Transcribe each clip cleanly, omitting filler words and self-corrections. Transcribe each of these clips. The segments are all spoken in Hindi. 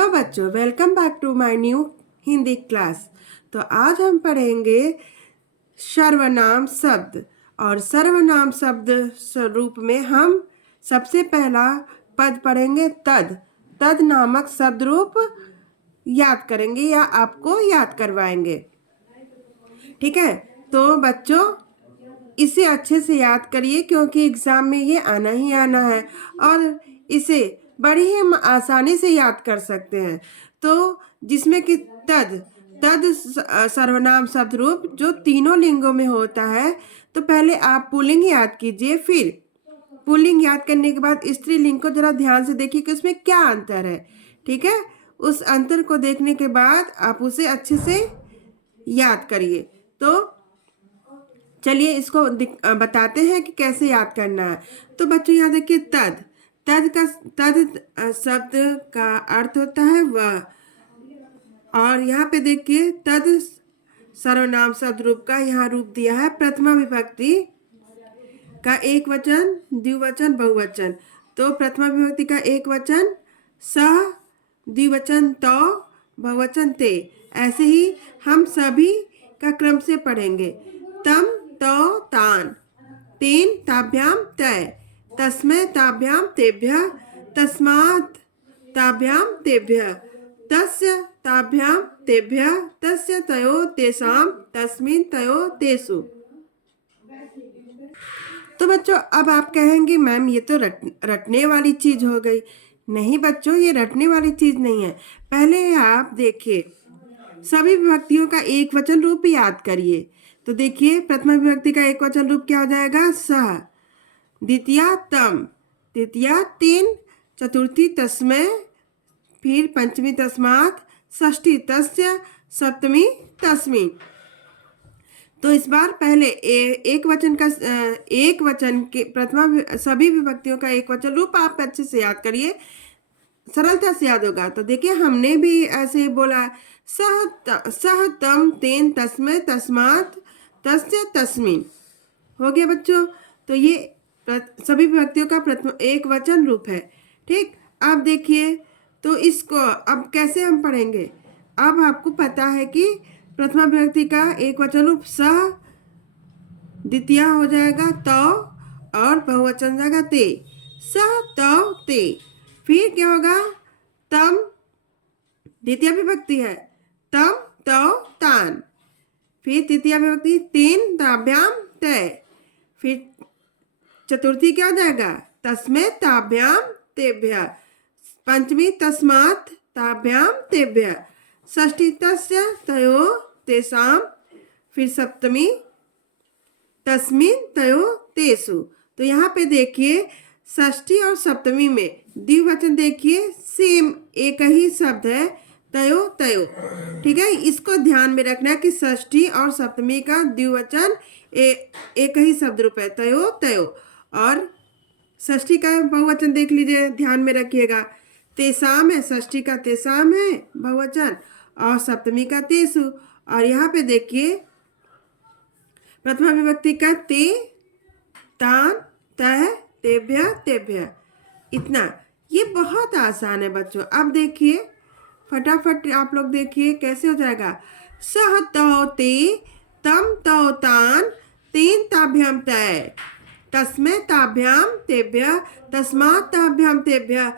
हेलो बच्चों, welcome back to my new Hindi class. तो आज हम पढ़ेंगे सर्वनाम शब्द। और सर्वनाम शब्द स्वरूप में हम सबसे पहला पद पढ़ेंगे तद। तद नामक शब्द रूप याद करेंगे या आपको याद करवाएंगे। ठीक है, तो बच्चों इसे अच्छे से याद करिए क्योंकि एग्जाम में ये आना ही आना है और इसे बड़ी ही हम आसानी से याद कर सकते हैं। तो जिसमें कि तद तद सर्वनाम शब्द रूप जो तीनों लिंगों में होता है। तो पहले आप पुल्लिंग याद कीजिए, फिर पुल्लिंग याद करने के बाद स्त्रीलिंग को जरा ध्यान से देखिए कि उसमें क्या अंतर है। ठीक है, उस अंतर को देखने के बाद आप उसे अच्छे से याद करिए। तो चलिए इसको बताते हैं कि कैसे याद करना है। तो बच्चों यहाँ देखिए तद तद शब्द का अर्थ होता है वह। और यहाँ पे देखिए तद सर्वनाम शब्द रूप का यहाँ रूप दिया है प्रथमा विभक्ति का एक वचन, द्विवचन, बहुवचन। तो प्रथमा विभक्ति का एक वचन सह, द्विवचन तो, बहुवचन ते। ऐसे ही हम सभी का क्रम से पढ़ेंगे। तम तो तान, तेन ताभ्याम तय, तस्मै ताभ्याम तेभ्यः, तस्मात् ताभ्याम तेभ्यः, तस्य ताभ्याम तेभ्यः, तस्य तयोः तेषां, तस्मिन् तयोः तेषु। तो बच्चों अब आप कहेंगे मैम ये तो रटने वाली चीज हो गई। नहीं बच्चों, ये रटने वाली चीज नहीं है। पहले आप देखिए सभी विभक्तियों का एक वचन रूप याद करिए। तो देखिए प्रथमा विभक्ति का एक वचन रूप क्या हो जाएगा सह, द्वितीया तम, तृतीया तेन, चतुर्थी तस्मै, फिर पंचमी तस्मात्, षष्ठी तस्य, सप्तमी तस्मिन्। तो इस बार पहले एक वचन के प्रथमा सभी विभक्तियों का एक वचन रूप आप अच्छे से याद करिए, सरलता से याद होगा। तो देखिए हमने भी ऐसे ही बोला सह तम तेन तस्मै तस्मात् तस्य तस्मिन्। हो गया बच्चों। तो ये सभी विभक्तियों का प्रथम एक वचन रूप है। ठीक, अब देखिए तो इसको अब कैसे हम पढ़ेंगे। अब आपको पता है कि प्रथमा विभक्ति का एक वचन रूप सह, द्वितीय हो जाएगा तो, और बहुवचन जाएगा ते। सह तो ते। फिर क्या होगा तम, द्वितीय विभक्ति है, तम तो तान। फिर तृतीय विभक्ति तेन ताभ्याम तय। फिर चतुर्थी क्या हो जाएगा तस्मै ताभ्याम तेभ्यः, पंचमी तस्मात् ताभ्याम तेभ्यः, षष्ठी तस्य तयोः तेषां, फिर सप्तमी तस्मिन् तयोः तेषु। तो यहाँ पे देखिए षष्ठी और सप्तमी में द्विवचन देखिए सेम एक ही शब्द है तयो तयो। ठीक है, इसको ध्यान में रखना है कि षष्ठी और सप्तमी का द्विवचन एक ही शब्द रूप है तयो तयो। और षष्ठी का बहुवचन देख लीजिए, ध्यान में रखिएगा तेसाम है, षष्ठी का तेसाम है बहुवचन, और सप्तमी का तेसु। और यहाँ पे देखिए प्रथमा विभक्ति का ते, तान, तह, तेभ्य, तेभ्य। इतना, ये बहुत आसान है बच्चों। अब देखिए फटाफट आप लोग देखिए कैसे हो जाएगा। सह तो ते, तम तो तान, तेन ताभ्याम तय, तस्मै ताभ्याम तेभ्यः, तस्मात् ताभ्याम तेभ्यः,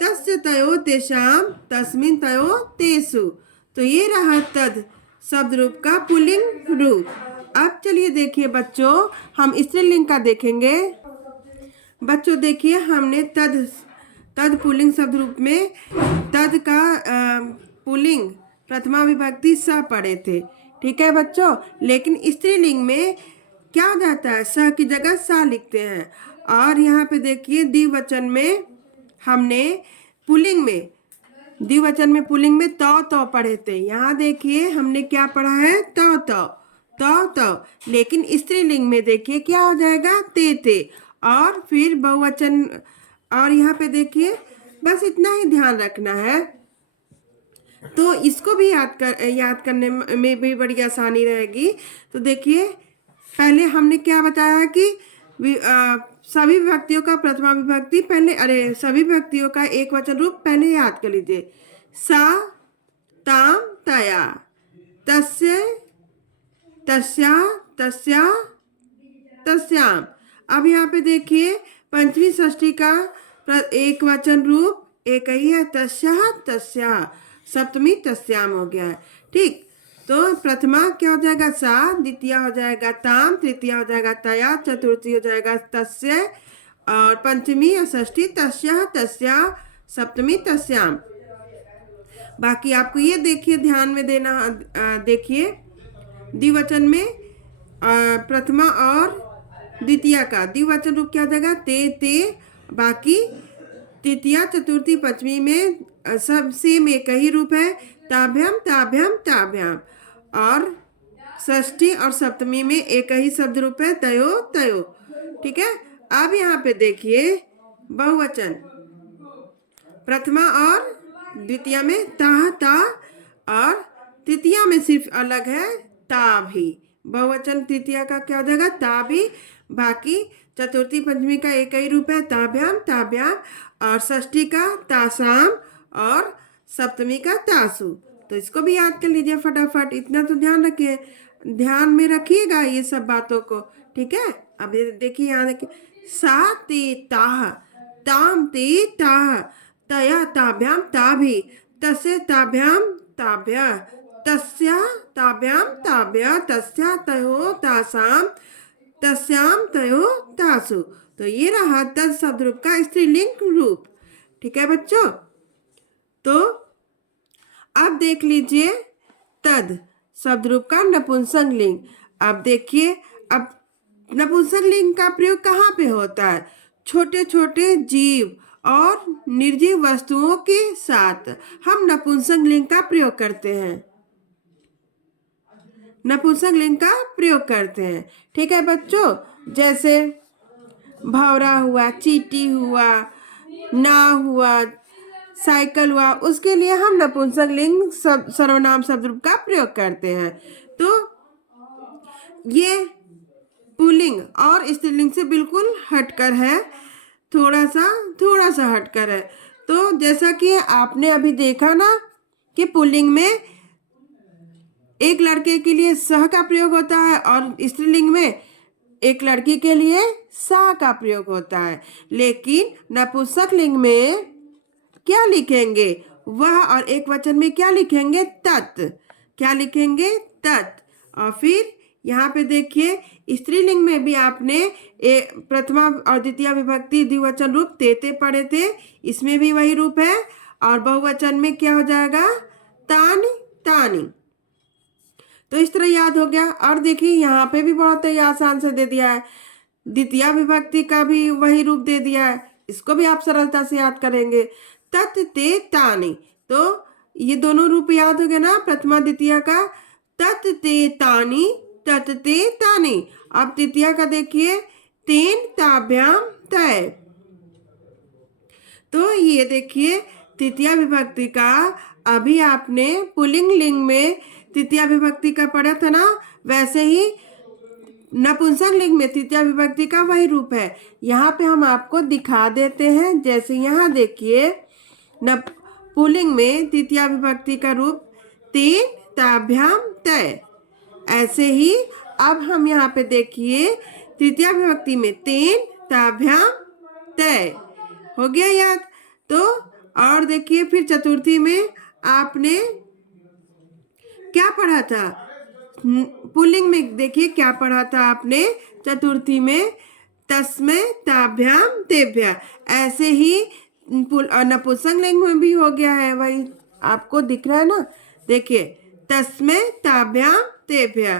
तस्य तयोः तेषां, तस्मिन् तयोः तेषु। तो ये रहा तद शब्द रूप का पुल्लिंग रूप। अब चलिए देखिए बच्चों हम स्त्रीलिंग का देखेंगे। बच्चों देखिए हमने तद पुल्लिंग शब्द रूप में तद का पुल्लिंग प्रथमा विभक्ति स पढ़े थे। ठीक है बच्चों, लेकिन स्त्रीलिंग में क्या हो जाता है स की जगह सा लिखते हैं। और यहाँ पे देखिए द्विवचन में हमने पुल्लिंग में द्विवचन में पुल्लिंग में तो पढ़े थे। यहाँ देखिए हमने क्या पढ़ा है तो। लेकिन स्त्रीलिंग में देखिए क्या हो जाएगा ते। और फिर बहुवचन, और यहाँ पे देखिए बस इतना ही ध्यान रखना है। तो इसको भी याद करने में भी बड़ी आसानी रहेगी। तो देखिए पहले हमने क्या बताया कि सभी विभक्तियों का प्रथमा विभक्ति पहले, सभी विभक्तियों का एक वचन रूप पहले याद कर लीजिए। सा ताम तया, तस्य तस्या तस्या तस्याम। अब यहाँ पे देखिए पंचमी षष्ठी का एक वचन रूप एक ही है, तस्या तस्या, सप्तमी तस्याम हो गया है। ठीक, तो प्रथमा क्या हो जाएगा सा, द्वितीय हो जाएगा ताम, तृतीय हो जाएगा तया, चतुर्थी हो जाएगा तस्य, और पंचमी या षष्ठी तस्या तस्या, सप्तमी तस्याम। बाकी आपको ये देखिए ध्यान में देना, देखिए द्विवचन में प्रथमा और द्वितीय का द्विवचन रूप क्या हो जाएगा ते ते। बाकी तृतीया चतुर्थी पंचमी में सब सेम एक ही रूप है, ताभ्याम ताभ्याम ताभ्याम। और षष्ठी और सप्तमी में एक ही शब्द रूप है, तयो तयो। ठीक है, अब यहाँ पे देखिए बहुवचन प्रथमा और द्वितीय में ता ता, और तृतीया में सिर्फ अलग है ता भी। बहुवचन तृतीया का क्या हो जाएगा ता भी। बाकी चतुर्थी पंचमी का एक ही रूप है, ताभ्याम ताभ्याम, और षष्ठी का तासाम, और सप्तमी का तासु। तो इसको भी याद कर लीजिए फटाफट, इतना तो ध्यान रखिए, ध्यान में रखिएगा ये सब बातों को। ठीक है, अब देखिए यहाँ देखिए, सा ते ताह, ताम ते ताह, तया ताभ्याम ताभि, तस्य ताभ्याम ताभ्या, तस्या ताभ्याम ताभ्या, तस्या तयो तासाम, तस्याम तयो तासु। तो ये रहा तद शब्द रूप का स्त्रीलिंग रूप। ठीक है बच्चों, तो अब देख लीजिए तद शब्द रूप का नपुंसक लिंग। अब देखिए, अब नपुंसक लिंग का प्रयोग कहाँ पे होता है? छोटे छोटे जीव और निर्जीव वस्तुओं के साथ हम नपुंसक लिंग का प्रयोग करते हैं, नपुंसक लिंग का प्रयोग करते हैं। ठीक है बच्चों, जैसे भौरा हुआ, चींटी हुआ, नाव हुआ, साइकिल हुआ, उसके लिए हम नपुंसक लिंग सर्वनाम शब्द रूप का प्रयोग करते हैं। तो ये पुल्लिंग और स्त्रीलिंग से बिल्कुल हटकर है, थोड़ा सा हटकर है। तो जैसा कि आपने अभी देखा ना कि पुल्लिंग में एक लड़के के लिए सह का प्रयोग होता है और स्त्रीलिंग में एक लड़की के लिए सा का प्रयोग होता है। लेकिन नपुंसक लिंग में क्या लिखेंगे वह, और एक वचन में क्या लिखेंगे तत्, क्या लिखेंगे तत्। और फिर यहाँ पे देखिए स्त्रीलिंग में भी आपने प्रथमा और द्वितीय विभक्ति द्विवचन रूप तेते पढ़े थे, इसमें भी वही रूप है। और बहुवचन में क्या हो जाएगा तानी तानी। तो इस तरह याद हो गया। और देखिए यहाँ पे भी बहुत ही आसान से दे दिया है, द्वितीय विभक्ति का भी वही रूप दे दिया है, इसको भी आप सरलता से याद करेंगे, तत् ते तानि। तो ये दोनों रूप याद हो गए ना प्रथमा द्वितीय का, तत् ते तानि तत् ते तानि। अब तृतीय का देखिए तेन ताभ्याम तय। तो ये देखिए तृतीय विभक्ति का अभी आपने पुल्लिंग लिंग में तृतीय विभक्ति का पढ़ा था ना, वैसे ही नपुंसक लिंग में तृतीय विभक्ति का वही रूप है। यहाँ पे हम आपको दिखा देते हैं। जैसे यहाँ देखिए पुल्लिंग में तृतीय विभक्ति का रूप तेन ताभ्याम तय, ऐसे ही अब हम यहाँ पे देखिए तृतीय विभक्ति में तेन ताभ्याम तय हो गया याद। तो और देखिए फिर चतुर्थी में आपने क्या पढ़ा था, पुल्लिंग में देखिए क्या पढ़ा था आपने चतुर्थी में, तस्मै ताभ्याम तेभ्या। ऐसे ही नपुंसक लिंग में भी हो गया है, वही आपको दिख रहा है ना, देखिए तस्मै ताभ्याम तेभ्या।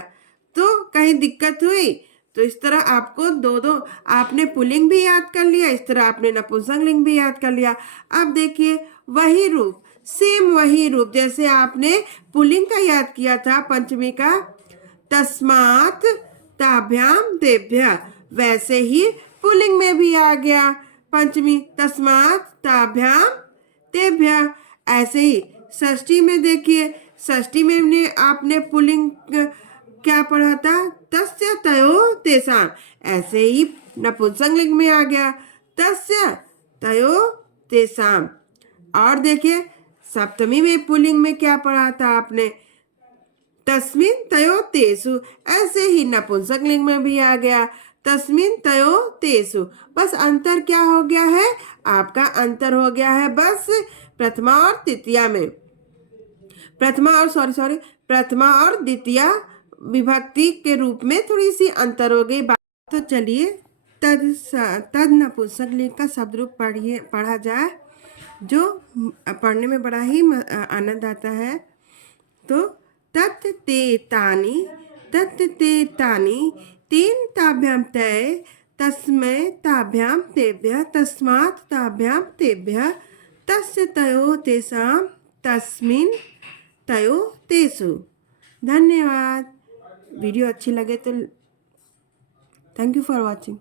तो कहीं दिक्कत हुई तो इस तरह आपको दो आपने पुल्लिंग भी याद कर लिया, इस तरह आपने नपुंसक लिंग भी याद कर लिया। अब देखिए वही रूप, सेम वही रूप, जैसे आपने पुल्लिंग का याद किया था पंचमी का तस्मात् ताभ्याम तेभ्या, वैसे ही पुल्लिंग में भी आ गया पंचमी तस्मात् ताभ्याम तेभ्या। ऐसे ही षष्ठी में देखिए, षष्ठी में आपने पुल्लिंग क्या पढ़ा था तस्य तयो तेषाम, ऐसे ही नपुंसक लिंग में आ गया तस्य तयो तेषाम। और देखिए सप्तमी में पुल्लिंग में क्या पढ़ा था आपने? तस्मिन तयो तेसु। ऐसे ही नपुंसक लिंग में भी आ गया तस्मिन तयो तेसु। बस अंतर क्या हो गया है? आपका अंतर हो गया है बस प्रथमा और तृतीया में। प्रथमा और द्वितीय विभक्ति के रूप में थोड़ी सी अंतर हो गई। तो चलिए तद नपुंसक लिंग का शब्द रूप पढ़ा जाए, जो पढ़ने में बड़ा ही आनंद आता है। तो तत् ते तानि तीन ताभ्याम तय तस्मै ताभ्याम तेभ्यः तस्मात् ताभ्याम तेभ्यः तस्य तयो तेषां तस्मिन् तयो तेषु। धन्यवाद। वीडियो अच्छी लगे तो थैंक यू फॉर वॉचिंग।